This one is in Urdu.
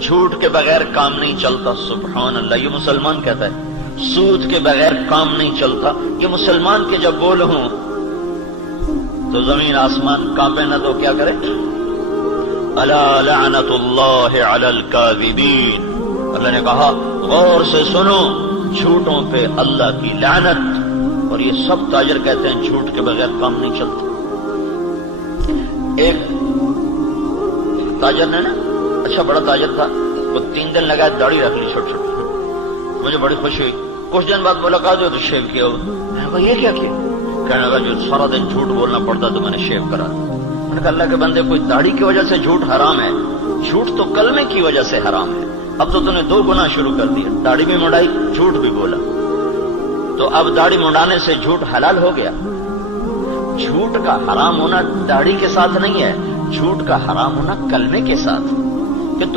جھوٹ کے بغیر کام نہیں چلتا. سبحان اللہ، یہ مسلمان کہتا ہے سود کے بغیر کام نہیں چلتا. یہ مسلمان کے جب بول ہوں تو زمین آسمان کانپے نہ تو کیا کرے؟ الا لعنت اللہ علی الکاذبین. اللہ نے کہا غور سے سنو، جھوٹوں پہ اللہ کی لعنت. اور یہ سب تاجر کہتے ہیں جھوٹ کے بغیر کام نہیں چلتا. ایک تاجر نے نا، اچھا بڑا تاجر تھا، وہ 3 دن لگا داڑھی رکھ لی چھوٹی چھوٹی. مجھے بڑی خوشی ہوئی. کچھ دن بعد ملاقات ہوئی تو شیو کیا ہوا. میں نے کہا یہ کیا کیا؟ کہنے لگا جو سارا دن جھوٹ بولنا پڑتا تو میں نے شیو کرا. میں نے کہا اللہ کے بندے، کوئی داڑھی کی وجہ سے جھوٹ حرام ہے؟ جھوٹ تو کلمے کی وجہ سے حرام ہے. اب تو نے 2 گناہ شروع کر دیا، داڑھی بھی منڈائی، جھوٹ بھی بولا. تو اب داڑھی منڈانے سے جھوٹ حلال ہو گیا. جھوٹ کا حرام ہونا داڑھی کے ساتھ نہیں ہے، جھوٹ کا حرام ہونا کلمے کے ساتھ.